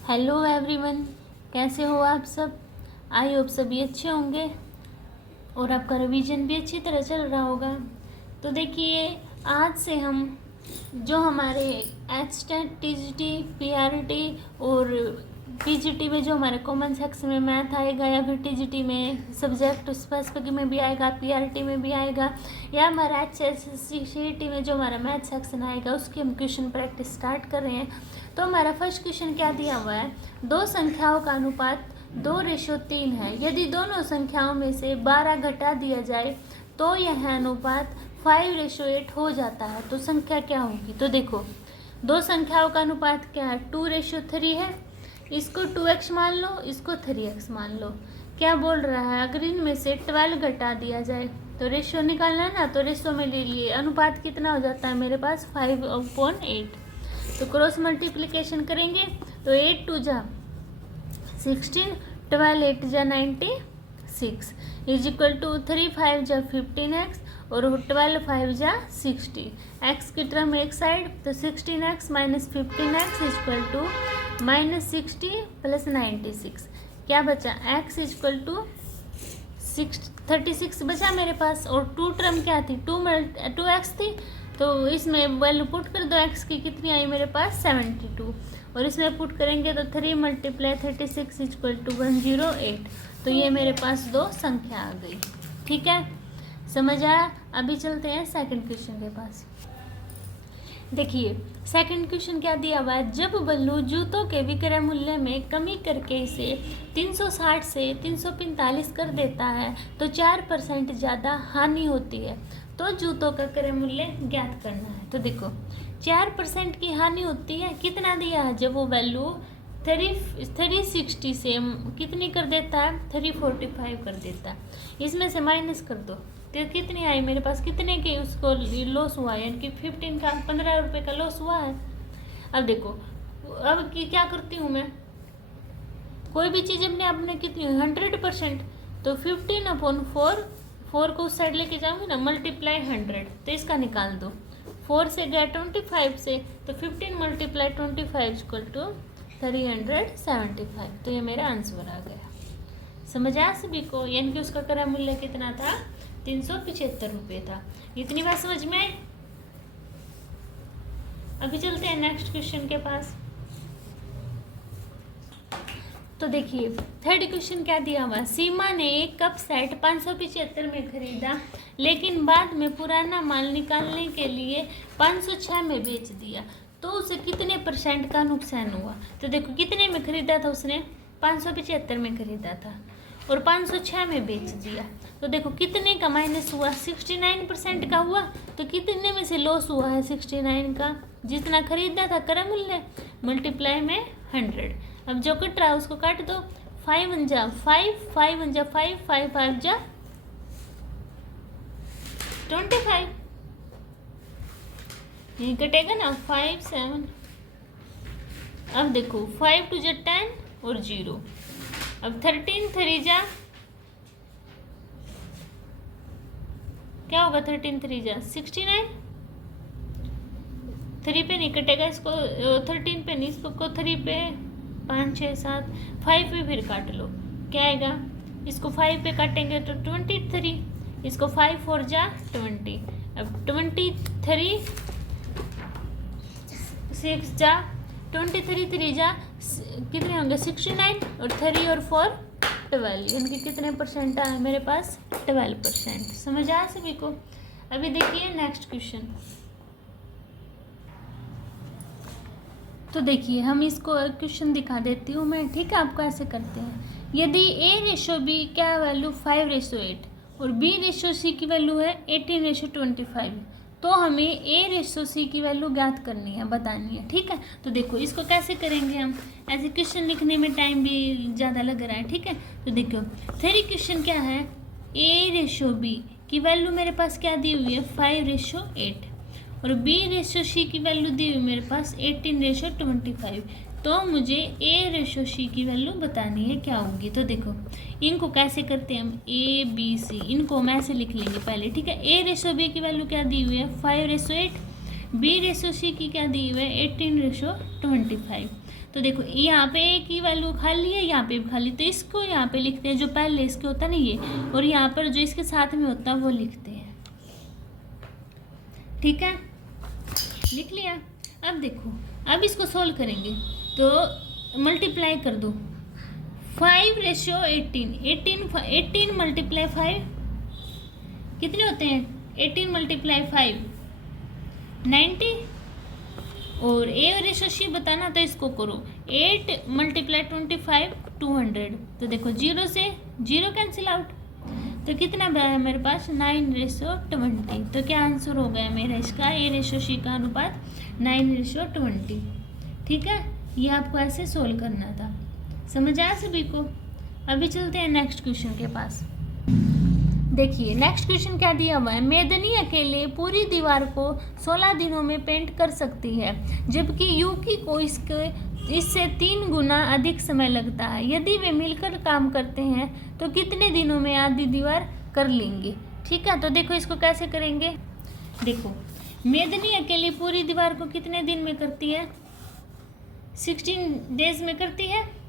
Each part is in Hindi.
हेलो एवरीवन, कैसे हो आप सब। आई होप सभी अच्छे होंगे और आपका रिवीजन भी अच्छी तरह चल रहा होगा। तो देखिए, आज से हम जो हमारे एचटेट, टीजीटी, पीआरटी और पीजीटी में जो हमारे कॉमन सेक्शन में मैथ आएगा, या फिर टीजीटी में सब्जेक्ट स्पेसिफिक में भी आएगा, पीआरटी में भी आएगा, या हमारा एचएससीटी में जो हमारा मैथ सेक्शन आएगा, उसकी हम क्वेश्चन प्रैक्टिस स्टार्ट कर रहे हैं। तो हमारा फर्स्ट क्वेश्चन क्या दिया हुआ है, दो संख्याओं का अनुपात 2:3 है। यदि दोनों संख्याओं में से 12 घटा दिया जाए तो यह अनुपात 5:8 हो जाता है। तो संख्या क्या होगी। तो देखो, दो संख्याओं का अनुपात क्या है, 2:3 है। इसको 2x मान लो, इसको 3x मान लो। क्या बोल रहा है, अगर इनमें से 12 घटा दिया जाए तो रेशियो निकालना है ना, तो रेशियो में ले लिए अनुपात कितना हो जाता है मेरे पास 5/8। तो क्रॉस मल्टीप्लिकेशन करेंगे तो 8 2 जा 16, 12 8 जा 96 इज इक्वल टू 3 5 जा 15x और 12 5 जा 60। x की टर्म एक साइड, तो 16x minus 15x is equal to -60 plus 96। क्या बचा, x इज इक्वल टू 36 बचा मेरे पास। और 2 टर्म क्या थी, 2x थी, तो इसमें वैल्यू पुट कर दो। x की कितनी आई मेरे पास 72, और इसमें पुट करेंगे तो 3 × 36 इक्वल टू 108। तो ये मेरे पास दो संख्या आ गई। ठीक है, समझ आया। अभी चलते हैं सेकंड क्वेश्चन के पास। देखिए, सेकंड क्वेश्चन क्या दिया हुआ है, जब बल्लू जूतों के विक्रय मूल्य में कमी करके इसे 360 से 345 कर देता है तो 4% ज़्यादा हानि होती है। तो जूतों का क्रय मूल्य ज्ञात करना है। तो देखो, 4% की हानि होती है, कितना दिया है, जब वो वैल्यू 360 से कितनी कर देता है, 345 कर देता है। इसमें से माइनस कर दो तो कितनी आई मेरे पास, कितने के उसको लॉस हुआ है, यानी कि 15 का 15 रुपये का लॉस हुआ है। अब देखो, अब क्या करती हूँ मैं, कोई भी चीज़ अपने आप में कितनी 100%, तो 15/4, 4 को उस साइड लेके जाऊँगी ना, मल्टीप्लाई 100, तो इसका निकाल दो। 4 से गया 25 से, तो 15 × 25 इक्वल टू 375। तो ये मेरा आंसर आ गया। समझ आया सभी को, यानी कि उसका क्रय मूल्य कितना था, 375 रुपये था। इतनी बात समझ में आई। अभी चलते हैं नेक्स्ट क्वेश्चन के पास। तो देखिए, थर्ड क्वेश्चन क्या दिया हुआ, सीमा ने एक कप सेट 575 में खरीदा, लेकिन बाद में पुराना माल निकालने के लिए 506 में बेच दिया, तो उसे कितने % का नुकसान हुआ। तो देखो, कितने में खरीदा था उसने, 575 में खरीदा था और 506 में बेच दिया। तो देखो, कितने का माइनस हुआ, 69% का हुआ। तो कितने में से लॉस हुआ है 69 का, जितना खरीदा था क्रय मूल्य मल्टीप्लाई में 100। अब जो कट रहा है उसको काट दो, 5 1 जा 5, 5 1 जा 5, 5 5 जा 25, ये कटेगा ना 5 7। अब देखो, 5 2 जा 10 और 0। अब 13 3 जा क्या होगा, 13 3 जा 69। 3 पे नहीं कटेगा, इसको 13 पे नहीं, इसको 3 पे 5 6 7, 5 पे फिर काट लो, क्या आएगा, इसको 5 पे काटेंगे तो 23, इसको 5 4 जा 20। अब 23 6 जा 23 3 जा कितने होंगे 69, और 3 और 4 12, यानी कि कितने % आए मेरे पास 12%। समझ आया सभी को। अभी देखिए नेक्स्ट क्वेश्चन। तो देखिए, हम इसको क्वेश्चन दिखा देती हूँ मैं, ठीक है। आपको ऐसे करते हैं, यदि A/B क्या वैल्यू 5:8 और B/C की वैल्यू है 18:25, तो हमें A/C की वैल्यू ज्ञात करनी है, बतानी है, ठीक है। तो देखो, इसको कैसे करेंगे हम, ऐसे क्वेश्चन लिखने में टाइम भी ज़्यादा लग रहा है, ठीक है। तो देखो, थर्ड क्वेश्चन क्या है, A/B की वैल्यू मेरे पास क्या दी हुई है 5:8 और B/C की वैल्यू दी हुई मेरे पास 18:25। तो मुझे A/C की वैल्यू बतानी है, क्या होगी। तो देखो, इनको कैसे करते हैं हम, A B C, इनको हम ऐसे लिख लेंगे पहले, ठीक है। A/B की वैल्यू क्या दी हुई है 5:8, B/C की क्या दी हुई है 18/25। तो देखो यहाँ पे ए की वैल्यू खाली है, यहाँ पे भी खाली, तो इसको यहाँ पे लिखते हैं जो पहले इसके होता है ना ये, और यहाँ पर जो इसके साथ में होता है वो लिखते हैं। ठीक है, लिख लिया। अब देखो, अब इसको सोल्व करेंगे तो मल्टीप्लाई कर दो 5/18। 18 मल्टीप्लाई 5 कितने होते हैं? 18 मल्टीप्लाई 5 90, और A/C बताना तो इसको करो 8 मल्टीप्लाई 25 200। तो देखो 0 से 0 कैंसिल आउट, तो कितना बचा है मेरे पास 9/20। तो क्या आंसर हो गया मेरा इसका A/C का अनुपात 9/20। ठीक है, ये आपको ऐसे सोल्व करना था। समझ आया सभी को? अभी चलते हैं नेक्स्ट क्वेश्चन के पास। देखिए नेक्स्ट क्वेश्चन क्या दिया हुआ है। मेदनी अकेले पूरी दीवार को 16 दिनों में पेंट कर सकती है, जबकि यूकी को इससे 3 गुना अधिक समय लगता है। यदि वे मिलकर काम करते हैं तो कितने दिनों में आधी दीवार कर लेंगे? ठीक है, तो देखो इसको कैसे करेंगे। देखो मेदनी अकेले पूरी दीवार को कितने दिन में करती है? 16 डेज में करती है।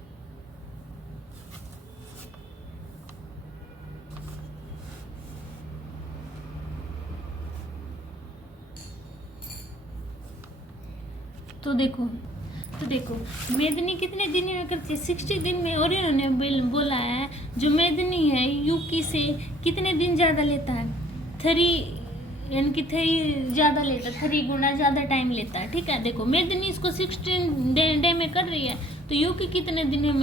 तो देखो मेदनी कितने दिन में करती है? 60 दिन में। और इन्होंने बोला है जो मेदनी है यूकी से कितने दिन ज़्यादा लेता है? 3, यानी कि 3 ज़्यादा लेता है, 3 गुना ज़्यादा टाइम लेता है। ठीक है, देखो मेदनी इसको 16 डे में कर रही है, तो यूकी कितने दिनों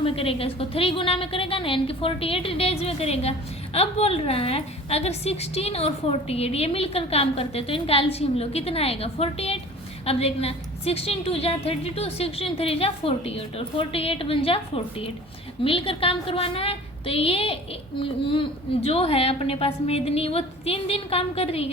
में करेगा? इसको 3 गुना में करेगा ना, यानी कि 48 डेज में करेगा। अब बोल रहा है अगर 16 और 48 ये मिलकर काम करते हैं तो इनका एलसीएम लो, कितना आएगा? 48। अब देखना 16 2 जा 32, 16 3 जा 48, और 48 बन जा 48। मिलकर काम करवाना है, तो ये जो है अपने पास मेदनी वो 3 दिन काम कर रही है,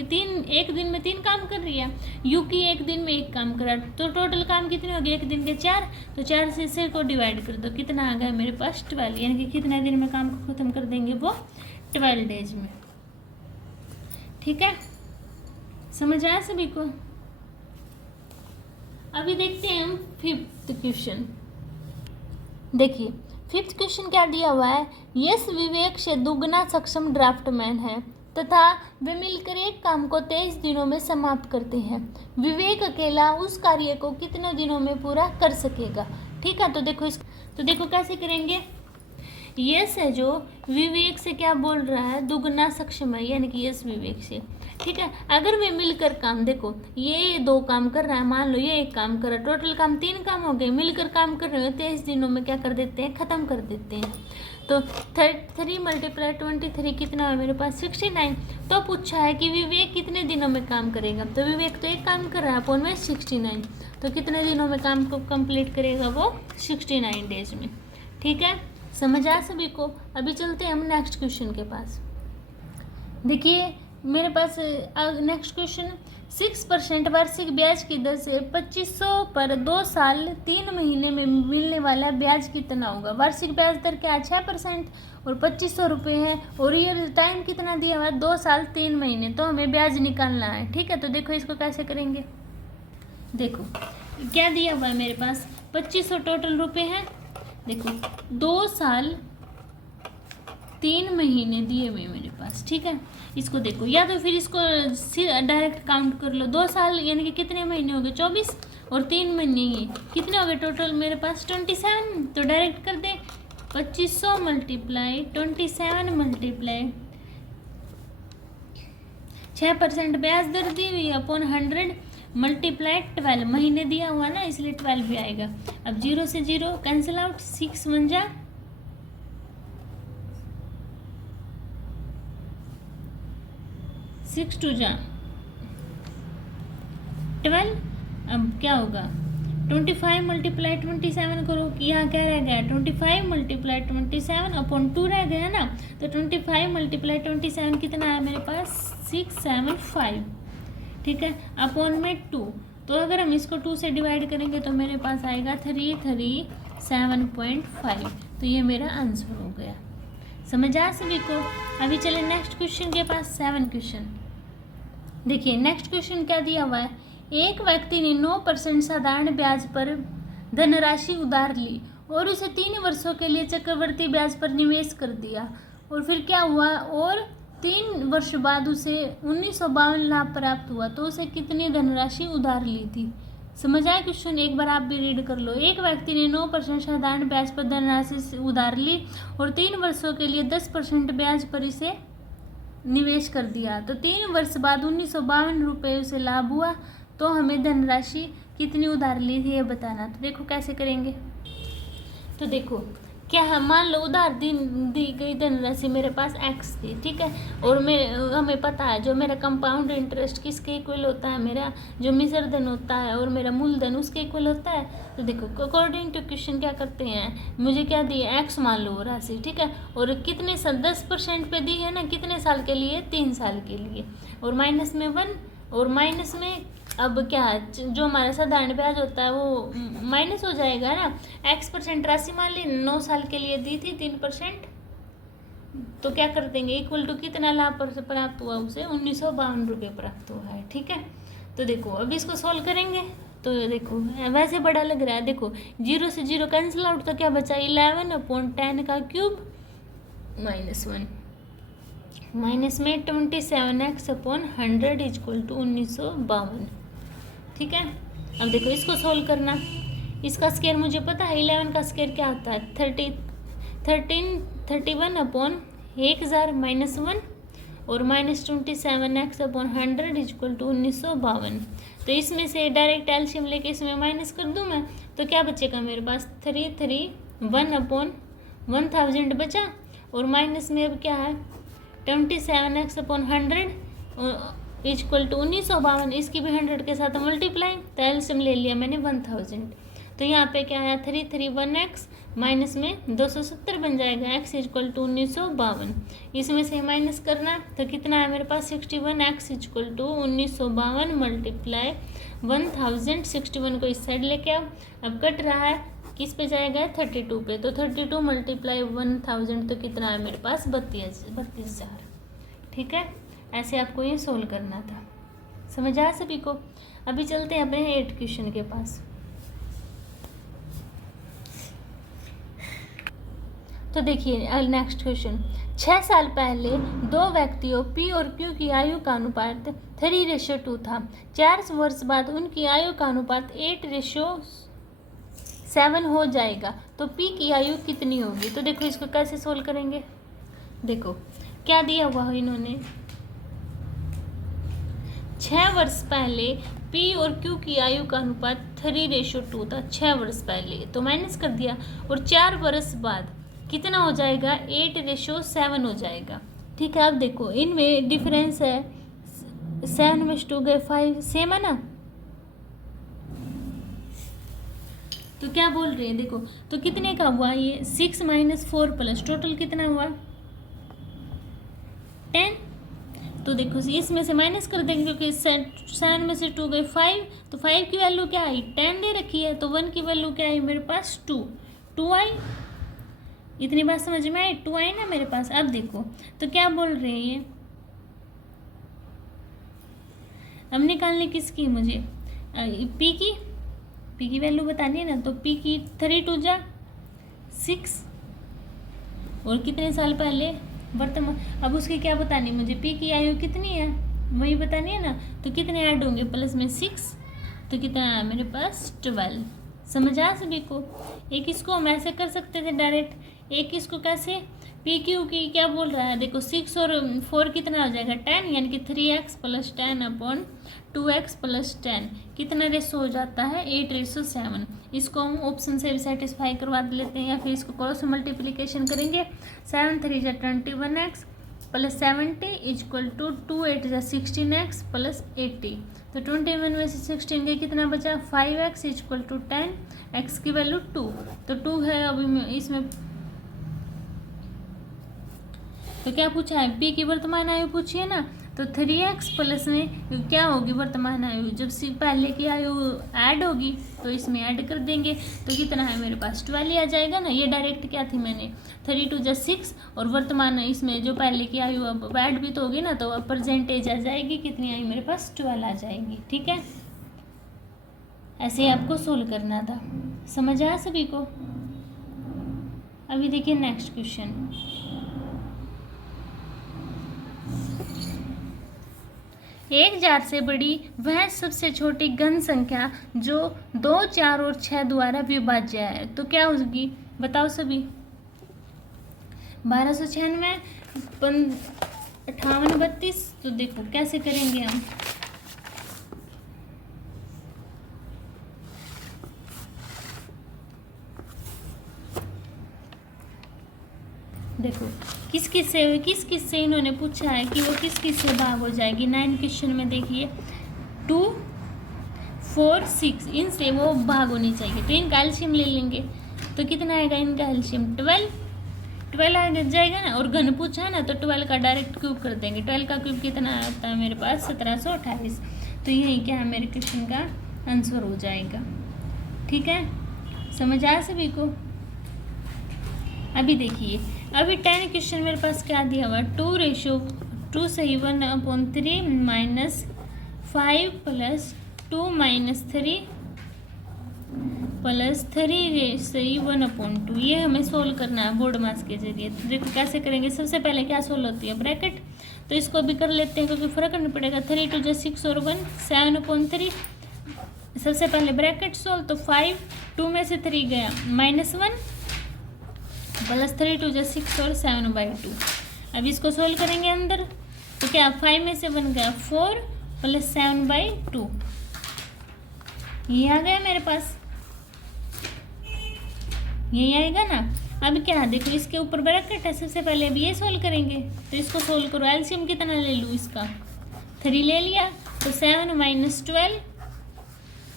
एक दिन में 3 काम कर रही है। यूकी एक दिन में 1 काम कर रहा है, तो टोटल काम कितने हो गए? एक दिन के 4, तो 4 से इसे को डिवाइड कर दो, कितना आ गया मेरे पास 12, यानी कि कितने दिन में काम को ख़त्म कर देंगे? वो 12 डेज में। ठीक है, समझ आया सभी को? अभी देखते हैं हम 5th क्वेश्चन। देखिए 5th क्वेश्चन क्या दिया हुआ है। यस विवेक से दुगना सक्षम ड्राफ्टमैन है तथा वे मिलकर एक काम को 23 दिनों में समाप्त करते हैं। विवेक अकेला उस कार्य को कितने दिनों में पूरा कर सकेगा? ठीक है, तो देखो कैसे करेंगे। यस है जो विवेक से क्या बोल रहा है? दुगना सक्षम है, यानी कि यस विवेक से। ठीक है, अगर वे मिलकर काम, देखो ये 2 काम कर रहा है, मान लो ये 1 काम कर रहा है, टोटल काम 3 काम हो गए, मिलकर काम कर रहे हो 23 दिनों में क्या कर देते हैं? ख़त्म कर देते हैं। तो 3 मल्टीप्लाई 23 कितना है मेरे पास? 69। तो पूछा है कि विवेक कितने दिनों में काम करेगा, तो विवेक तो 1 काम कर रहा है, अपॉन में 69, तो कितने दिनों में काम को कंप्लीट करेगा? वो 69 डेज में। ठीक है, समझ आया सभी को? अभी चलते हैं हम नेक्स्ट क्वेश्चन के पास। देखिए मेरे पास नेक्स्ट क्वेश्चन 6% वार्षिक ब्याज की दर से 2500 पर 2 साल 3 महीने में मिलने वाला ब्याज कितना होगा? वार्षिक ब्याज दर क्या है? 6% और 2500 रुपये है, और ये टाइम कितना दिया हुआ है? 2 साल 3 महीने, तो हमें ब्याज निकालना है। ठीक है, तो देखो इसको कैसे करेंगे। देखो क्या दिया हुआ है मेरे पास? 2500 टोटल रुपये हैं। देखो 2 साल 3 महीने दिए हुए मेरे पास। ठीक है, इसको देखो, या तो फिर इसको डायरेक्ट काउंट कर लो। 2 साल यानी कि कितने महीने हो गए? 24, और 3 महीने कितने हो गए टोटल मेरे पास? 27। तो डायरेक्ट कर दे 2500 मल्टीप्लाई 27 मल्टीप्लाई 6% ब्याज दर दी हुई अपॉन 100 मल्टीप्लाई 12 महीने दिया हुआ ना, इसलिए 12 भी आएगा। अब 0 से 0 कैंसिल आउट, 6 बन जा 6 2 जा 12। अब क्या होगा? 25 मल्टीप्लाई 27 करो, कि यहाँ क्या रह गया? 25 मल्टीप्लाई 27 अपॉन 2 रह गया ना, तो 25 मल्टीप्लाई 27 कितना है मेरे पास? 675। ठीक है, अपॉन में 2, तो अगर हम इसको 2 से डिवाइड करेंगे तो मेरे पास आएगा 337.5। तो ये मेरा आंसर हो गया। समझ आया सभी को? अभी चले नेक्स्ट क्वेश्चन के पास, 7 क्वेश्चन। देखिए नेक्स्ट क्वेश्चन क्या दिया हुआ है। एक व्यक्ति ने 9% साधारण ब्याज पर धनराशि उधार ली और उसे 3 वर्षों के लिए चक्रवृद्धि ब्याज पर निवेश कर दिया, और फिर क्या हुआ, और 3 वर्ष बाद उसे 1952 लाभ प्राप्त हुआ, तो उसे कितनी धनराशि उधार ली थी। समझ आया क्वेश्चन? एक बार आप भी रीड कर लो। एक व्यक्ति ने 9% साधारण ब्याज पर धनराशि उधार ली और 3 वर्षों के लिए 10% ब्याज पर इसे निवेश कर दिया, तो 3 वर्ष बाद 1952 रुपये उसे लाभ हुआ, तो हमें धनराशि कितनी उधार ली थी ये बताना। तो देखो कैसे करेंगे। तो देखो क्या है, मान लो उधार दी गई धनराशि मेरे पास x थी, ठीक है, और हमें पता है जो मेरा कंपाउंड इंटरेस्ट किसके इक्वल होता है, मेरा जो मिश्र धन होता है और मेरा मूलधन उसके इक्वल होता है। तो देखो अकॉर्डिंग टू क्वेश्चन क्या करते हैं, मुझे क्या दी है x मान लो राशि, ठीक है, और कितने 10% पे दी है ना, कितने साल के लिए, 3 साल के लिए, और माइनस में 1, और माइनस में अब क्या है, जो हमारा साधारण ब्याज होता है वो माइनस हो जाएगा ना। x% राशि मान ली 9 साल के लिए दी थी 3%, तो क्या कर देंगे, इक्वल टू कितना लाभ प्राप्त हुआ, उसे 1952 रुपये प्राप्त हुआ है, ठीक है। तो देखो अब इसको सॉल्व करेंगे, तो देखो वैसे बड़ा लग रहा है, देखो 0 से 0 कैंसिल आउट, तो क्या बचा 11/10 का क्यूब -1 माइनस में 27x/100 इक्वल टू 1952, ठीक है। अब देखो इसको सोल्व करना, इसका स्क्वायर मुझे पता है, 11 का स्क्वायर क्या होता है, 31/1000 -1 और -27x/100 इक्वल टू 1952। तो इसमें से डायरेक्ट एलसीएम लेके इसमें माइनस कर दूं मैं, तो क्या बचेगा मेरे पास 331/1000 बचा, और माइनस में अब क्या है 27x/100 इक्वल टू 1952, इसकी भी 100 के साथ मल्टीप्लाई, तो एलसीएम ले लिया मैंने 1000, तो यहाँ पे क्या आया 331x माइनस में 270 बन जाएगा, x इक्वल टू 1952, इसमें से माइनस करना, तो कितना है मेरे पास 61x इक्वल टू 1952 मल्टीप्लाई 1000, 61 को इस साइड लेके आओ, अब कट रहा है किस पे जाएगा 32 पे, तो 32 मल्टीप्लाई 1000, तो कितना है मेरे पास 32,000, ठीक है। ऐसे आपको ये सोल्व करना था, समझ आया सभी को। अभी चलते हैं अपने 8 क्वेश्चन के पास। तो देखिए नेक्स्ट क्वेश्चन, 6 साल पहले 2 व्यक्तियों P और Q की आयु का अनुपात 3:2 था। 4 वर्ष बाद उनकी आयु का अनुपात 8:7 हो जाएगा, तो P की आयु कितनी होगी। तो देखो इसको कैसे सोल्व करेंगे, देखो क्या दिया हुआ है इन्होंने, 6 वर्ष पहले P और Q की आयु का अनुपात 3:2 था, 6 वर्ष पहले, तो माइनस कर दिया, और 4 वर्ष बाद कितना हो जाएगा 8:7 हो जाएगा, ठीक है। अब देखो इनमें डिफरेंस है 7:2 गए 5, सेम है ना, तो क्या बोल रहे हैं देखो, तो कितने का हुआ ये 6 - 4 प्लस टोटल कितना हुआ 10, तो देखो इसमें से माइनस कर देंगे क्योंकि 7 में से 2 गए 5, तो 5 की वैल्यू क्या आई 10 दे रखी है, तो 1 की वैल्यू क्या आई मेरे पास 2 आई, इतनी बात समझ में आई, 2 आई ना मेरे पास। अब देखो तो क्या बोल रहे हैं ये, अब निकालने किसकी मुझे P की वैल्यू बतानी है ना, तो P की 3 2 जा 6, और कितने साल पहले वर्तमान, अब उसकी क्या बतानी मुझे, P की आयु कितनी है वही बतानी है ना, तो कितने ऐड होंगे प्लस में 6, तो कितना है मेरे पास 12। समझ आया सभी को। एक इसको हम ऐसे कर सकते थे डायरेक्ट, एक इसको कैसे पी क्यू की क्या बोल रहा है देखो 6 और 4 कितना हो जाएगा 10, यानी कि 3x + 10 / 2x + 10 कितना रेशो हो जाता है 8:7। इसको हम ऑप्शन से भी सेटिस्फाई करवा लेते हैं, या फिर इसको क्रॉस मल्टीप्लिकेशन करेंगे, 7 3 = 21x + 70 = 2 8 = 16x + 80, तो 21 में से 16 के कितना बचा 5x = 10, x की वैल्यू 2, तो 2 है अभी इसमें, तो क्या पूछा है P की वर्तमान आयु पूछी है ना, तो 3x प्लस में क्या होगी वर्तमान आयु, जब पहले की आयु ऐड होगी तो इसमें ऐड कर देंगे, तो कितना है मेरे पास 12 आ जाएगा ना। ये डायरेक्ट क्या थी मैंने 3 2 = 6, और वर्तमान इसमें जो पहले की आयु अब ऐड भी तो होगी ना, तो अब परसेंटेज आ जाएगी, कितनी आई मेरे पास 12 आ जाएगी, ठीक है। ऐसे आपको सोल्व करना था। समझ आया सभी को? अभी देखिए नेक्स्ट क्वेश्चन। एक जार से बड़ी वह सबसे छोटी घन संख्या जो 2, 4 और 6 द्वारा विभाज्य है, तो क्या होगी बताओ सभी? 1296, 58, 32। तो देखो कैसे करेंगे हम। देखो किस किस से इन्होंने पूछा है कि वो किस से भाग हो जाएगी। 9 क्वेश्चन में देखिए 2, 4, 6 इनसे वो भाग होनी चाहिए, तो इनका एलसीएम ले लेंगे। तो कितना आएगा इनका एलसीएम? 12 आ जाएगा ना। और घन पूछा है ना, तो 12 का डायरेक्ट क्यूब कर देंगे। 12 का क्यूब कितना आता है मेरे पास? 1728। तो यही क्या है मेरे क्वेश्चन का आंसर हो जाएगा। ठीक है, समझ आया सभी को? अभी देखिए, अभी 10 क्वेश्चन मेरे पास क्या दिया हुआ? 2 सही 1/3 माइनस 5 प्लस 2 माइनस 3 प्लस 3 सही 1/2। ये हमें सोल्व करना है बोर्ड मास के जरिए। तो देखो कैसे करेंगे। सबसे पहले क्या सोल्व होती है? ब्रैकेट। तो इसको भी कर लेते हैं क्योंकि फर्क नहीं पड़ेगा। 3 2 6 और 1 7/3। सबसे पहले ब्रैकेट सोल्व। तो 5 2 में से 3 गया -1 प्लस 3 2 6 और 7/2। अब इसको सोल्व करेंगे अंदर। तो क्या 5 में से 1 गया 4 प्लस 7/2। ये आ गया मेरे पास, यही आएगा ना। अब क्या देखो इसके ऊपर ब्रैकेट है। सबसे पहले अब ये सोल्व करेंगे। तो इसको सोल्व करो। एलसीएम कितना ले लूँ इसका? 3 ले लिया। तो 7 - 12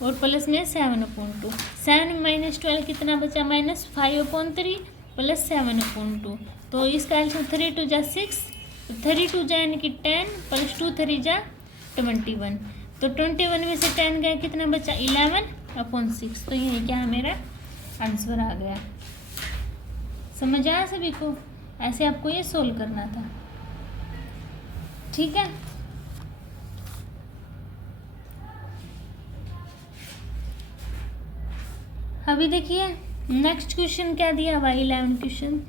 और प्लस में 7/2। 7 - 12 कितना बचा? -5/3 प्लस 7/2। तो इसका एलसीएम 3 2 6, 3 2 यानी कि 10 प्लस 2 3 21। तो 21 में से 10 गया, कितना बचा? 11/6। तो यही क्या है मेरा आंसर आ गया। समझ आया सभी को? ऐसे आपको ये सोल्व करना था। ठीक है, अभी देखिए नेक्स्ट क्वेश्चन क्या दिया हुआ? 11 क्वेश्चन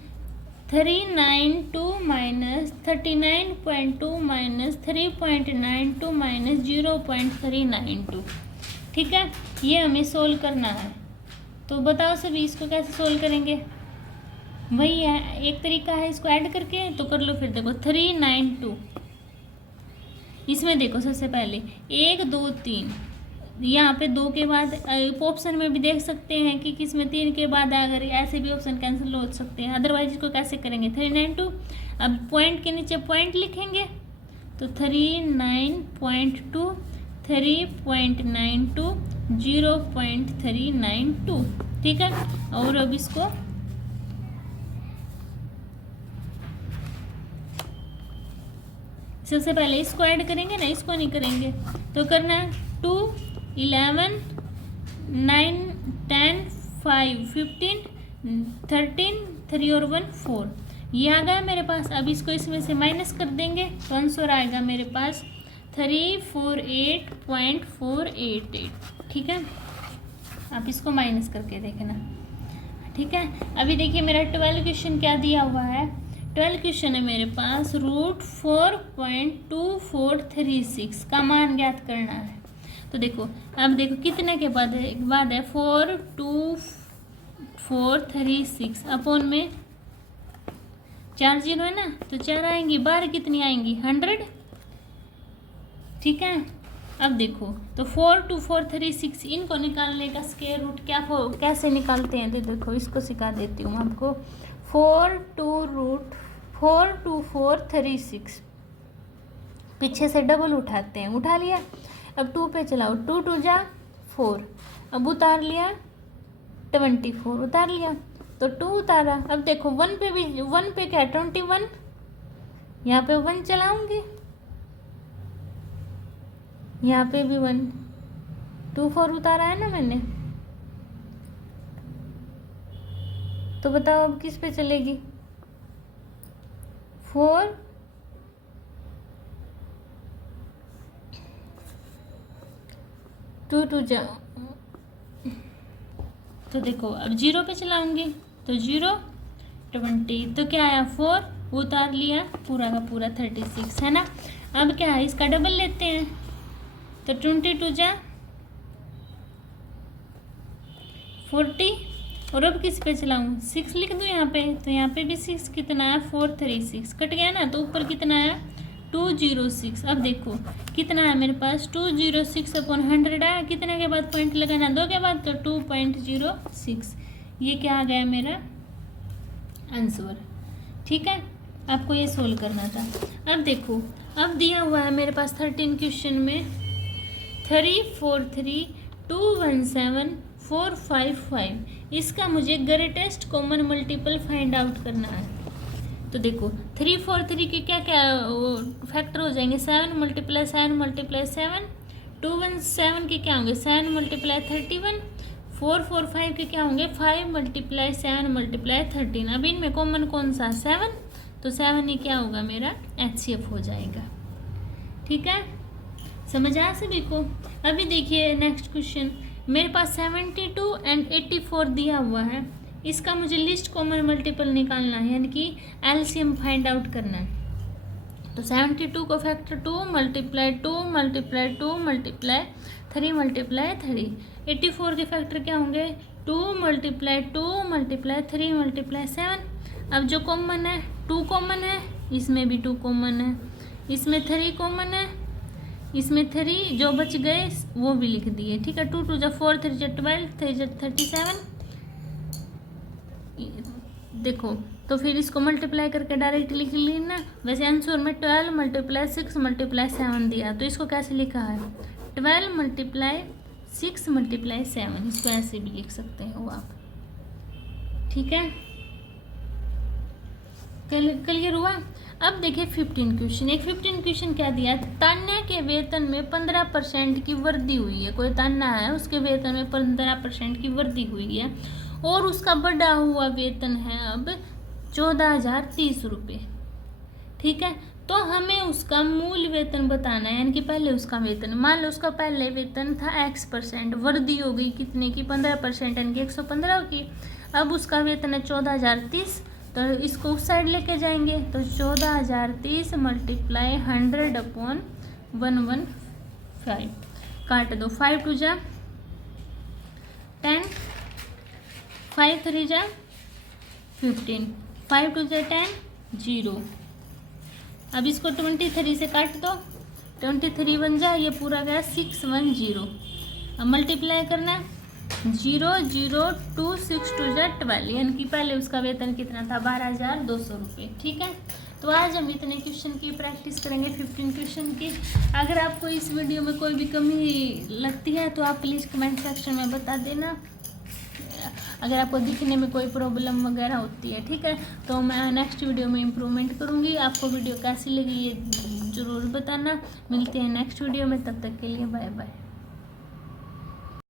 392 माइनस 39.2 माइनस 3.92 माइनस 0.392। ठीक है, ये हमें सोल्व करना है। तो बताओ सभी इसको कैसे सोल्व करेंगे? वही है, एक तरीका है इसको ऐड करके, तो कर लो फिर। देखो 392, इसमें देखो सबसे पहले 1 2 3, यहाँ पे 2 के बाद ऑप्शन में भी देख सकते हैं कि किस में 3 के बाद अगर ऐसे भी ऑप्शन कैंसिल हो सकते हैं। अदरवाइज इसको कैसे करेंगे? 392। अब पॉइंट के नीचे पॉइंट लिखेंगे। तो 392 3.92 0.392। ठीक है, और अब इसको सबसे पहले इसको ऐड करेंगे ना, इसको नहीं करेंगे। तो करना है 2 11 9 10 5 15 13 3 और 1 4। ये आ गया मेरे पास। अब इसको इसमें से माइनस कर देंगे तो आंसर आएगा मेरे पास 348.488। ठीक है, आप इसको माइनस करके देखना। ठीक है, अभी देखिए मेरा 12 क्वेश्चन क्या दिया हुआ है। 12 क्वेश्चन है मेरे पास √4.2436 का मान ज्ञात करना है। तो देखो अब देखो कितने के बाद है 42436 अपॉन में 4 0 है ना, तो 4 आएंगी। 12 कितनी आएंगी? 100। ठीक है, अब देखो तो 42436 इनको निकालने का स्क्वायर रूट कैसे निकालते हैं? तो देखो इसको सिखा देती हूँ आपको। 42436 पीछे से डबल उठाते हैं। उठा लिया, अब 2 पे चलाओ। 2 2 जा 4, अब उतार लिया 24, उतार लिया तो 2 उतारा। अब देखो 1 पे भी, 1 पे क्या 21, यहाँ पे 1 चलाऊंगी, यहाँ पे भी 1 2 4 उतारा है ना मैंने। तो बताओ अब किस पे चलेगी? 4 2 2 जा तो देखो अब 0 पे चलाऊंगी तो 0 20, तो क्या आया 4, उतार लिया पूरा का पूरा 36 है ना। अब क्या है, इसका डबल लेते हैं तो 22 जा 40, और अब किस पे चलाऊँ, 6 लिख दूँ यहाँ पे, तो यहाँ पे भी 6 कितना आया 436, कट गया ना, तो ऊपर कितना आया 206। अब देखो कितना है मेरे पास 206 अपॉन 100 आया, कितने के बाद पॉइंट लगाना, 2 के बाद, तो 2.06, ये क्या आ गया मेरा आंसर। ठीक है, आपको ये सोल्व करना था। अब देखो अब दिया हुआ है मेरे पास 13 क्वेश्चन में 343217455, इसका मुझे greatest common multiple find out करना है। तो देखो 343 के क्या क्या फैक्टर हो जाएंगे, 7 × 7 × 7, 217 के क्या होंगे 7 × 31, 445 के क्या होंगे 5 × 7 × 13। अब इनमें कॉमन कौन सा 7, तो 7 ही क्या होगा मेरा HCF हो जाएगा। ठीक है, समझ आया सभी को। अभी देखिए नेक्स्ट क्वेश्चन, मेरे पास 72 एंड 84 दिया हुआ है, इसका मुझे लिस्ट कॉमन मल्टीपल निकालना है, यानी कि LCM फाइंड आउट करना है। तो 72 को फैक्टर 2 × 2 × 2 × 3 × 3, 84 के फैक्टर क्या होंगे 2 × 2 × 3 × 7। अब जो कॉमन है 2 कॉमन है, इसमें भी 2 कॉमन है, इसमें 3 कॉमन है, इसमें 3 जो बच गए वो भी लिख दिए। ठीक है, 2 × 2 = 4, 3 × 12, 3 × 37। देखो तो फिर इसको मल्टीप्लाई करके डायरेक्ट लिख लेना। वैसे आंसर में 12 × 6 × 7 दिया, तो इसको कैसे लिखा है 12 × 6 × 7, इसको ऐसे भी लिख सकते हो आप। ठीक है, क्लियर हुआ। अब देखिए 15 क्वेश्चन, एक 15 क्वेश्चन क्या दिया, तान्या के वेतन में 15% की वृद्धि हुई है। कोई तान्या है, उसके वेतन में 15% की वृद्धि हुई है और उसका बढ़ा हुआ वेतन है अब 14,030 रुपये। ठीक है, तो हमें उसका मूल वेतन बताना है, यानी कि पहले उसका वेतन, मान लो उसका पहले वेतन था X%, वृद्धि हो गई कितने की 15%, यानी कि 115 की। अब उसका वेतन है 14,030, तो इसको उस साइड लेके जाएंगे, तो 14,030 × 100/115 काट दो, 5 × 2 = 10, 5 × 3 = 15, 5 × 2 = 10, 0। अब इसको 23 से काट दो, 23 बन जाए, ये पूरा गया 610। अब मल्टीप्लाई करना है, 0 0 2 6 2 = 12, यानी कि पहले उसका वेतन कितना था 12,200 रुपये। ठीक है, तो आज हम इतने क्वेश्चन की प्रैक्टिस करेंगे 15 क्वेश्चन की। अगर आपको इस वीडियो में कोई भी कमी लगती है तो आप प्लीज़ कमेंट सेक्शन में बता देना, अगर आपको दिखने में कोई प्रॉब्लम वगैरह होती है। ठीक है, तो मैं नेक्स्ट वीडियो में इम्प्रूवमेंट करूँगी। आपको वीडियो कैसी लगी ये ज़रूर बताना। मिलते हैं नेक्स्ट वीडियो में, तब तक के लिए बाय बाय।